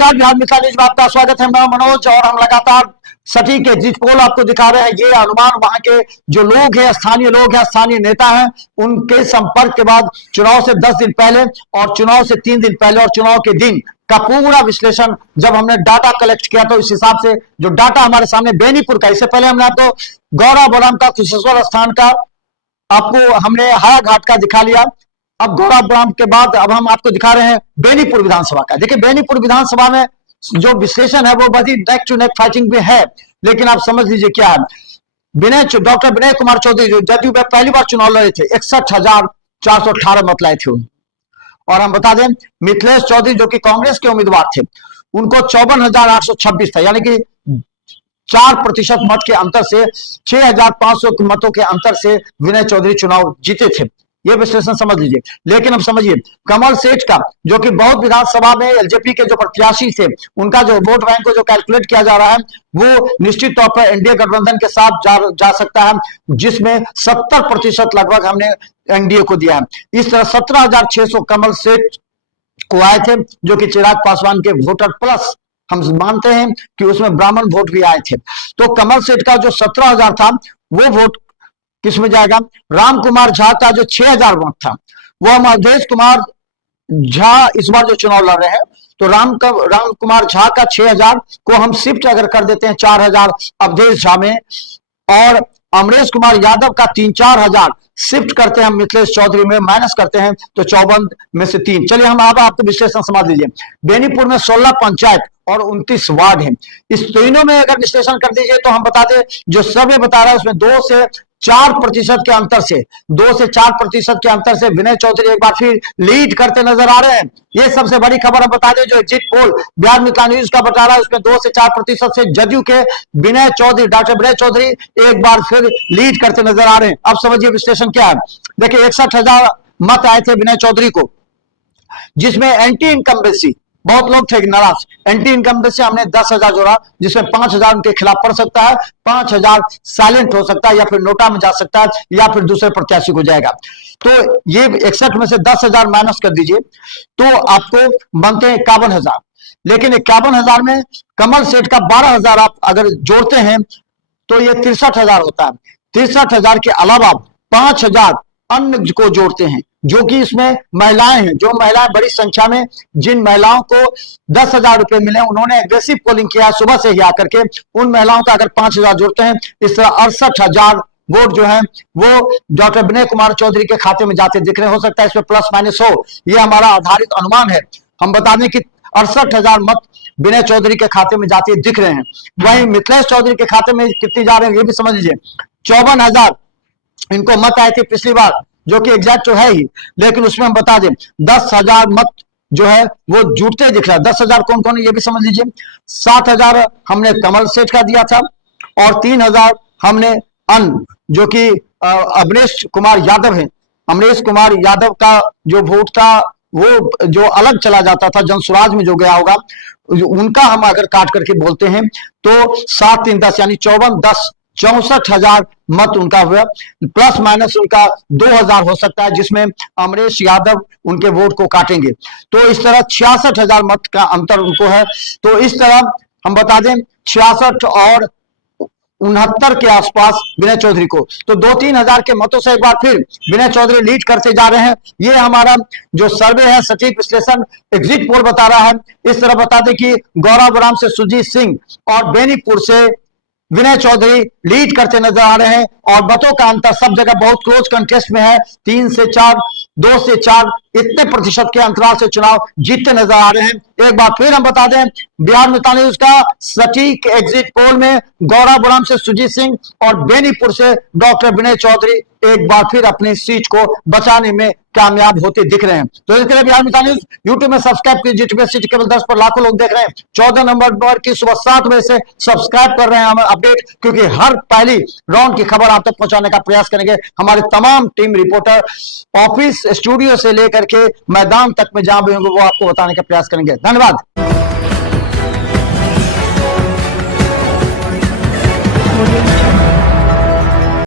नमस्कार, बिहार मिथिला न्यूज में आपका स्वागत है। मैं मनोज और हम लगातार सटीक एग्जिट पोल आपको दिखा रहे हैं। ये अनुमान वहां के जो लोग हैं, स्थानीय लोग हैं, स्थानीय नेता हैं, उनके संपर्क के बाद चुनाव से 10 दिन पहले और चुनाव से 3 दिन पहले और चुनाव के दिन का पूरा विश्लेषण जब हमने डाटा कलेक्ट किया तो इस हिसाब से जो डाटा हमारे सामने बेनीपुर का, इससे पहले हमने आपको गौरा बौराम का, कुशेश्वर स्थान का, आपको हमने हाया घाट का दिखा लिया। अब गौरा बौराम के बाद अब हम आपको दिखा रहे हैं बेनीपुर विधानसभा का। देखिए, बेनीपुर विधानसभा में जो विश्लेषण है वो बड़ी नेक टू नेक फाइटिंग भी है, लेकिन आप समझ लीजिए क्या है। डॉक्टर विनय कुमार चौधरी जो जदयू में पहली बार चुनाव लड़े थे, 61,418 मत लाए थे। और हम बता दें, मिथिलेश चौधरी जो कि कांग्रेस के उम्मीदवार थे, उनको 54,826 था, यानी कि 4% मत के अंतर से, 6,500 मतों के अंतर से विनय चौधरी चुनाव जीते थे। ये विश्लेषण समझ लीजिए। लेकिन अब समझिए कमल सेठ का, जो कि बहुत विधानसभा में एलजेपी के जो प्रत्याशी थे, उनका जो वोट बैंक को जो कैलकुलेट किया जा रहा है वो निश्चित तौर पर एनडीए गठबंधन के साथ जा सकता है, जिसमें 70% लगभग हमने एनडीए को दिया है। इस तरह 17,600 कमल सेठ को आए थे, जो कि चिराग पासवान के वोटर प्लस हम मानते हैं कि उसमें ब्राह्मण वोट भी आए थे। तो कमल सेठ का जो 17,000 था वो वोट किस में जाएगा? राम कुमार झा का जो 6,000 वोट था, वह अवधेश कुमार झा इस बार जो चुनाव लड़ रहे हैं, तो राम कुमार झा का 6,000 को हम शिफ्ट अगर कर देते हैं 4,000 अवधेश झा में, और अमरेश कुमार यादव का 3-4 हजार शिफ्ट करते हैं मिथिलेश चौधरी में, माइनस करते हैं तो 54 में से 3। चलिए हम अब आपको विश्लेषण समझ लीजिए। बेनीपुर में 16 पंचायत और 29 वार्ड हैं। इस तीनों में अगर विश्लेषण कर दीजिए तो हम बता दें, जो सर्वे बता रहा है उसमें 2 से 4% के अंतर से, 2 से 4% के अंतर से विनय चौधरी एक बार फिर लीड करते नजर आ रहे हैं। ये सबसे बड़ी खबर हम बता दें, जो exit poll Bihar Mithila news का बता रहा है, उसमें 2 से 4% से जदयू के विनय चौधरी, डॉक्टर विनय चौधरी एक बार फिर लीड करते नजर आ रहे हैं। अब समझिए विश्लेषण क्या है। देखिए, 61,000 मत आए थे विनय चौधरी को, जिसमें एंटी इनकम्बेंसी बहुत लोग थे नाराज। एंटी इनकम्बेंसी हमने 10,000 जोड़ा, जिसमें 5,000 उनके खिलाफ पड़ सकता है, 5,000 साइलेंट हो सकता है, या फिर नोटा में जा सकता है, या फिर दूसरे प्रत्याशी को जाएगा। तो ये 61 में से 10,000 माइनस कर दीजिए तो आपको बनते हैं 51,000। लेकिन 51,000 में कमल सेठ का 12,000 आप अगर जोड़ते हैं तो ये 63,000 होता है। 63,000 के अलावा 5,000 अन्य को जोड़ते हैं, जो कि इसमें महिलाएं हैं। जो महिलाएं बड़ी संख्या में, जिन महिलाओं को 10,000 रुपए मिले, उन्होंने एग्रेसिव पोलिंग किया सुबह से ही आकर के, उन महिलाओं का अगर 5,000 जोड़ते हैं, इस तरह 68,000 वोट जो है वो डॉक्टर विनय कुमार चौधरी के खाते में जाते दिख रहे। हो सकता है इसमें प्लस माइनस हो, ये हमारा आधारित अनुमान है। हम बता दें कि 68,000 मत विनय चौधरी के खाते में जाते दिख रहे हैं। वहीं मिथिलेश चौधरी के खाते में कितनी जा रहे हैं ये भी समझ लीजिए। 54,000 इनको मत आए थे पिछली बार, जो कि एग्जैक्ट तो है ही, लेकिन उसमें हम बता दें 10,000 मत जो है वो जुटते दिख रहा है। 10,000 कौन कौन है ये भी समझ लीजिए। 7,000 हमने कमल सेठ का दिया था, और 3,000 हमने अन्य, जो कि अमरेश कुमार यादव है। अमरेश कुमार यादव का जो वोट था वो जो अलग चला जाता था, जनसुराज में जो गया होगा, उनका हम अगर काट करके बोलते हैं तो 7, 3, 10 यानी 54, 10 64,000 मत उनका हुआ। प्लस माइनस उनका 2,000 हो सकता है, जिसमें अमरेश यादव उनके वोट को काटेंगे। तो इस तरह 66,000 मत का अंतर उनको है। तो इस तरह हम बता दें 66 और 69 के आसपास विनय चौधरी को, तो 2-3 हजार के मतों से एक बार फिर विनय चौधरी लीड करते जा रहे हैं। ये हमारा जो सर्वे है, सटीक विश्लेषण एग्जिट पोल बता रहा है। इस तरह बता दें कि गौरा बौराम से सुरजीत सिंह और बेनीपुर से विनय चौधरी लीड करते नजर आ रहे हैं, और मतों का अंतर सब जगह बहुत क्लोज कंटेस्ट में है। 3 से 4, 2 से 4 इतने प्रतिशत के अंतराल से चुनाव जीतते नजर आ रहे हैं। एक बार फिर हम बता दें, बिहार मिथिला न्यूज का सटीक एग्जिट पोल में गौरा बौराम से सुरजीत सिंह और बेनीपुर से डॉक्टर विनय चौधरी एक बार फिर अपनी सीट को बचाने में कामयाब होते दिख रहे हैं। तो इसके लिए बिहार मिथिला न्यूज यूट्यूब में सब्सक्राइब कीजिए। सिटी केवल 10 पर लाखों लोग देख रहे हैं। 14 नवंबर की सुबह 7 बजे से सब्सक्राइब कर रहे हैं हमारे अपडेट, क्योंकि हर पहली राउंड की खबर आप तक पहुंचाने का प्रयास करेंगे। हमारी तमाम टीम रिपोर्टर ऑफिस, स्टूडियो से लेकर के मैदान तक में जहां भी होंगे वो आपको बताने का प्रयास करेंगे। धन्यवाद।